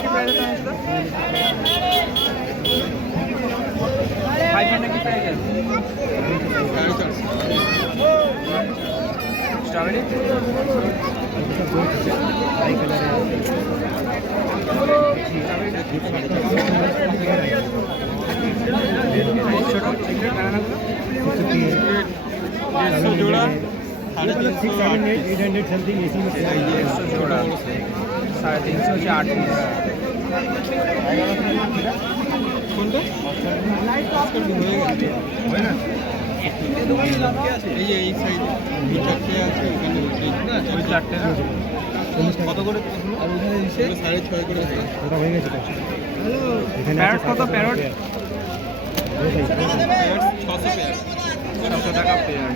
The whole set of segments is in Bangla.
কি প্রাইস আছে? 500 কি প্রাইস আছে? স্ট্রবেরি হাই কালার है छोटा चिकन बनाना को 150 जोड़ा 800 समथिंग एसी में 150 जोड़ा 350 से 8 पीस কোনটা হয় না এই সাইডে এই চারটে আছে এখানে ওই চারটে কত করে আর ওখানে দিছে 6.5 করে আছে ওটা হয়ে গেছে এখানে প্যারট কত প্যারট 600 পেয়ার 600 টাকা পেয়ার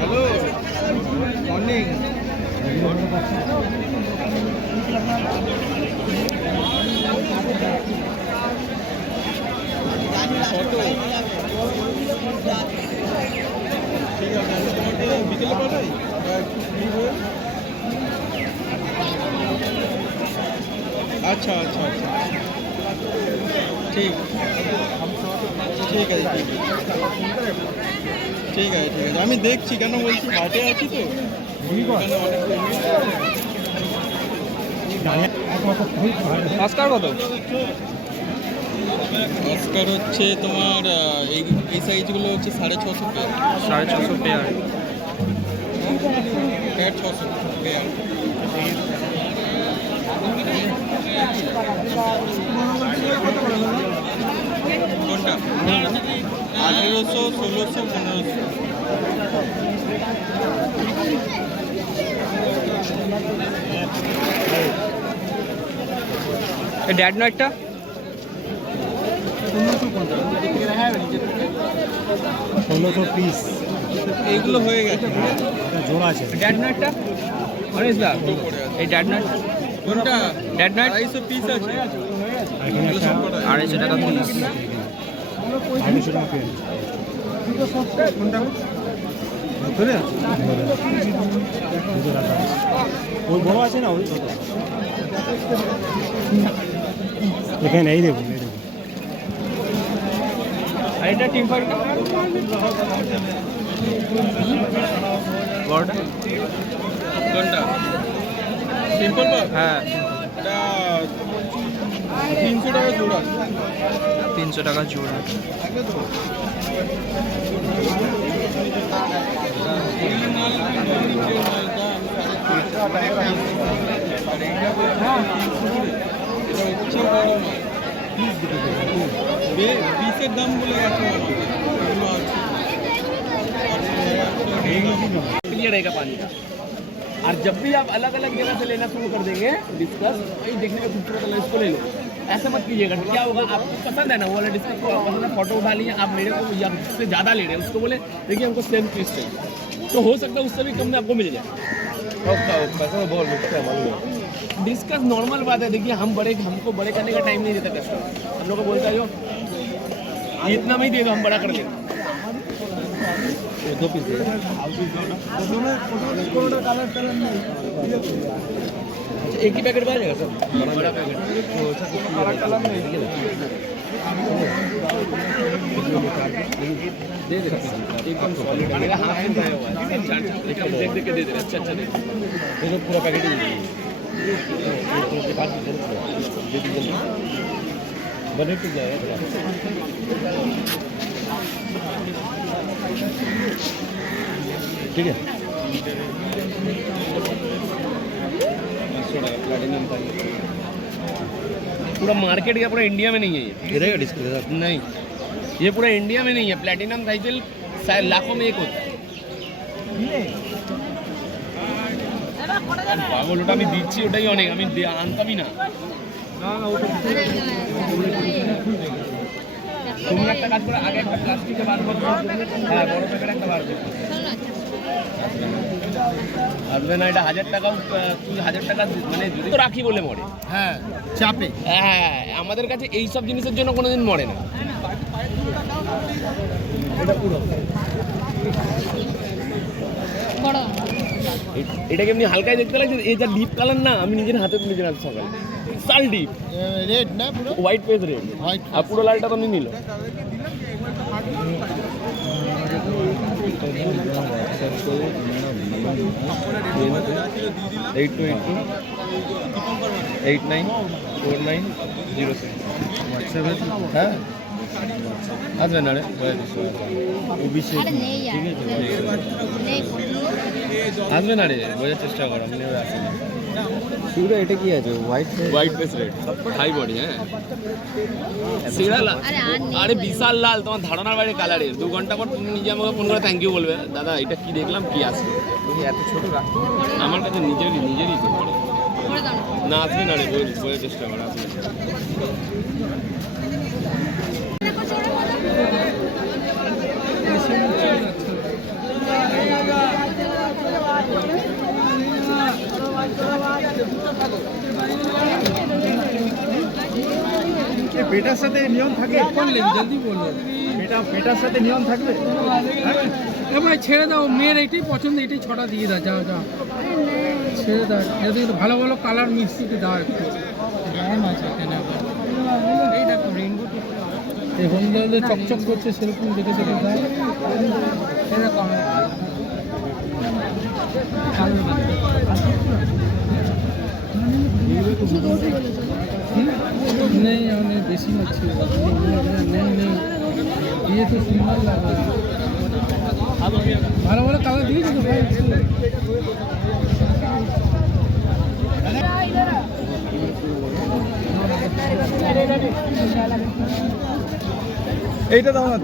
হ্যালো মর্নিং কত ঠিক আছে আমি তোমাকে বিকেলে পাঠাই আচ্ছা আচ্ছা আচ্ছা ঠিক ঠিক আছে ঠিক আছে ঠিক আছে আমি দেখছি কেন বলছি হাটে আছি তো অস্কার কত অস্কার হচ্ছে তোমার এই সাইজগুলো হচ্ছে 650 পেয়ার 650 পেয়ার পেয়ার 600 পেয়ার কোনটা 1800 1600 1500 ড্যাড নয়টা 1600 পিস এইগুলো হয়ে গেছে জোড়া আছে ড্যাড নয়টা অনেক দাম এই ড্যাড নয় কোনটা ড্যাড নয় 250 পিস আছে 250 টাকা পিস 250 টাকা পিস কোনটা ধরে ওই বড় আছে না ওই এখানে এই দেখুন এটা টিম ফাইটটা বড়টা কোনটা সিম্পল বা হ্যাঁ এটা 300 টাকা জোড়া 300 টাকা জোড়া পিসের দাম বলে গেছে क्लियर रहेगा पानी का और जब भी आप अलग अलग जगह से लेना शुरू कर देंगे डिस्कस वही देखने में खूबसूरत है इसको ले लो ऐसा मत कीजिएगा क्या होगा आपको पसंद है ना वो वाला डिस्कस को पसंद है फोटो उठा लिए आप मेरे को या उससे ज़्यादा ले रहे हैं उसको बोले देखिए हमको सेम पीस चाहिए तो हो सकता है उससे भी कम में आपको मिल जाए डिस्कस नॉर्मल बात है देखिए हमको बड़े करने का टाइम नहीं देता कस्टमर हम लोग को बोलता है जो इतना में ही दे दो हम बड़ा कर लेंगे 2 पीस एक ही पैकेट आ जाएगा सर बड़ा पैकेट कलर नहीं दे दे एकदम सॉलिड मेरा हाथ में आया हुआ है एकदम देख के दे दे अच्छा दे दे पूरा पैकेट ही दे के बाद दे दे बने तो जाएगा ठीक है पूरा मार्केट का पूरा इंडिया में नहीं है ये नहीं ये पूरा इंडिया में नहीं है प्लैटिनम साइकिल लाखों में एक होता है পাগল ওটা আমি দিচ্ছি ওটাই অনেক আমি আনতামই না তুমি একটা কাজ করে আগে একটা প্লাস্টিকে বার করো হ্যাঁ বড় প্যাকেট একটা বার করো আসবে না এটা 1000 টাকা তুই 1000 টাকা মানে যদি তো রাখি বলে মরে হ্যাঁ চাপে হ্যাঁ আমাদের কাছে এই সব জিনিসের জন্য কোনোদিন মরে না এটা পুরো বড় এটা কেমনি হালকাই দেখতে লাগছে, এই যা ডিপ কালার না, আমি নিজের হাতে সকালে বিশাল ডিপ রেড না পুরো হোয়াইট পেজ রেড, আর পুরো লালটা তো নিল। এইট টু 894906 হ্যাঁ আসবে না রে আসবে না রে, বোঝার চেষ্টা করো, আমি আসি না। পুরো এটা কি আছে white face red high body, হ্যাঁ সেরা লাল, আরে বিশাল লাল, তোমার ধারণার বাইরে কালারের। 2 ঘন্টা পর তুমি নিজে আমাকে ফোন করে থ্যাংক ইউ বলবে, দাদা এটা কি দেখলাম কি আসবে। এত ছোট আমার কাছে নিজেরই তো না আসবে না রে, বোঝার চেষ্টা করো আসবে। পেটার সাথে নিয়ম থাকে, জলদি বলো। পেটার সাথে নিয়ম থাকবে। ভাই ছেড়ে দাও, মেয়ের এইটাই পছন্দ, এইটাই 6টা দিয়ে দাও, যাও যাও ছেড়ে দাও। এটা ভালো ভালো কালার মিক্সিতে দাও একটু, দাম আছে এখানে। এই দেখো রেইনবো এই হলদে চকচক করছে, সেরকম দেখে দেখে দাও। এরকম नहीं हमने देसी मच्छी नहीं नहीं ये तो सुंदर लग रहा है, भालो भालो कलर दिए तो भाई। এইটা দাও না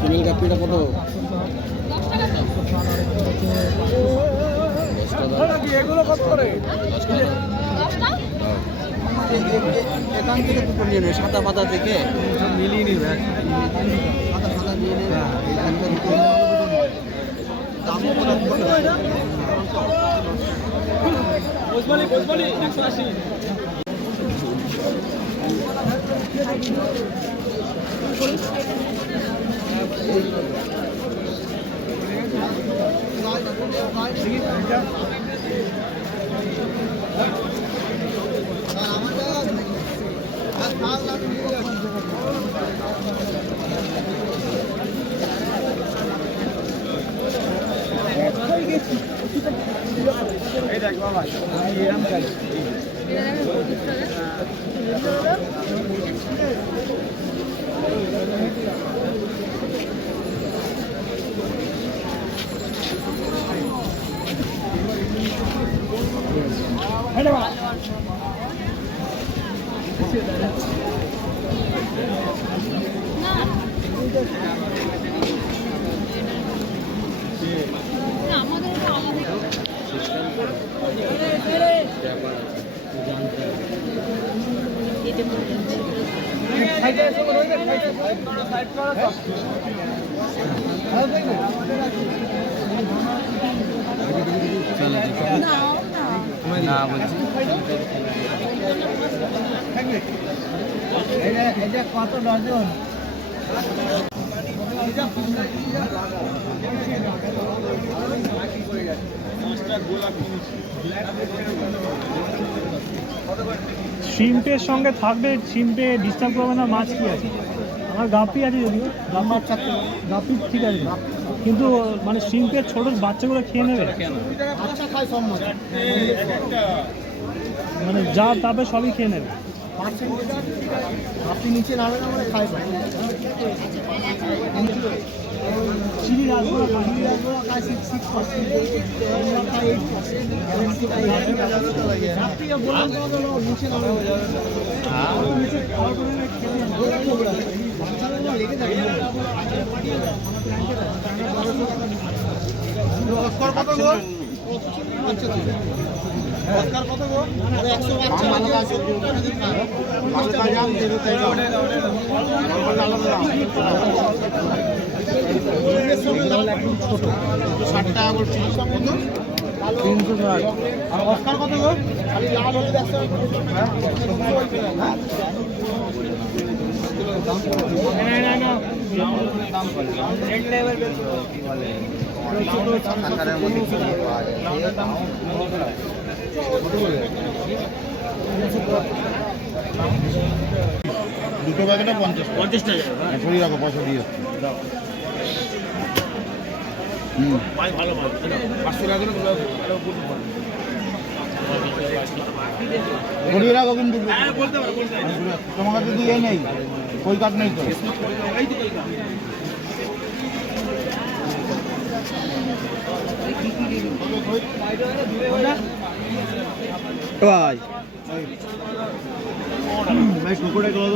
চিনি কাপিটা কত? এগুলো কত করে? এখান থেকে দুটো নিয়ে নেবে, সাদা পাতা থেকে মিলিয়ে নেবে, সাদা সাদা নিয়ে নেবে। বজবলি 180। এই দেখ বাবা, আমি এরকম চাই। কত ডজন? শিম্পের সঙ্গে থাকবে, শিম্পে ডিস্টার্ব করবে না। মাছ কি আছে? আমার গাপি আছে, যদিও গাপি ঠিক আছে, কিন্তু মানে শিম্পের ছোট বাচ্চাগুলো খেয়ে নেবে, মানে যা তাবে সবই খেয়ে নেবে। আপনি নিচে নামে না, মানে খায় চিনি রাখবো না, নিচে নামে দুটো ব্যাগটা 50 টাকা সরিয়ে রাখো পয়সা দিয়ে ভালো মাল 500 টাকা সরিয়ে রাখো কিন্তু বলতে পারো তোমার কাছে দিয়ে নেই কই কাট নেই তো ভাই ভাই কুকুরে কত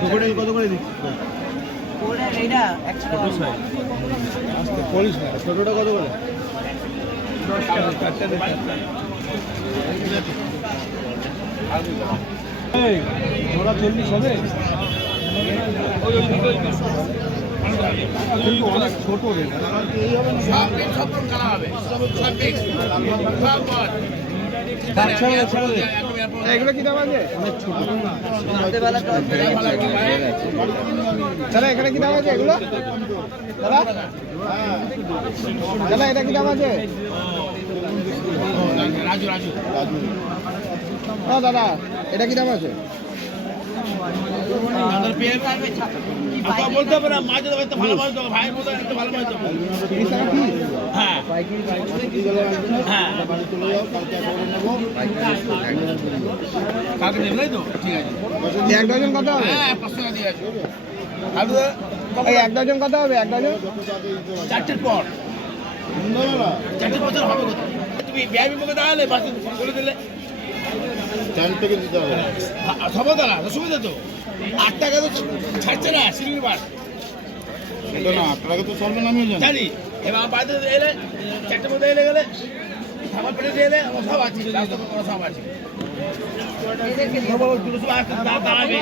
কুকুরে কত করে দিচ্ছি পলিশ না ছোটটা কত করে 10 টাকা চারটে দেখো এই ওরা 40 হবে কিন্তু অনেক ছোট রে এই হবে না সব কালা হবে সব এগুলো কি দাম আছে? অনেক ছোট দাদা এখানে কি দাম আছে এগুলো? দাদা দাদা এটা কি দাম আছে? রাজু রাজু ও দাদা এটা কি দাম আছে? বলতে হবে না মাছ দেবে তো ভালো মাছ দেবো ভাই বলতে একটা ভালো মাছ দেবো 30 টাকা কি? হ্যাঁ হ্যাঁ কালকে দেবে তাই তো ঠিক আছে এক ডজন কত হবে? হ্যাঁ 500 টাকা দিয়ে আছে আলু এই এক ডজন কত হবে? এক ডজন? চারটের পর 4টে বছর হবে কত তুমি বিআইবি মুখে দাঁড়ালে বাসে বলে দিলে টাইম থেকে দিতে হবে সবাই দাঁড়া সুবিধা তো 8 টাকা তো ছাড়ছে না শিলিগুড়ি বাস এটা না আপনাকে তো চলবে না আমি জানি জানি এবার বাড়িতে এলে 4টের মধ্যে এলে গেলে খাবার পেটে এলে আমার সব আছে রাস্তা সব আছে দাঁড়াবে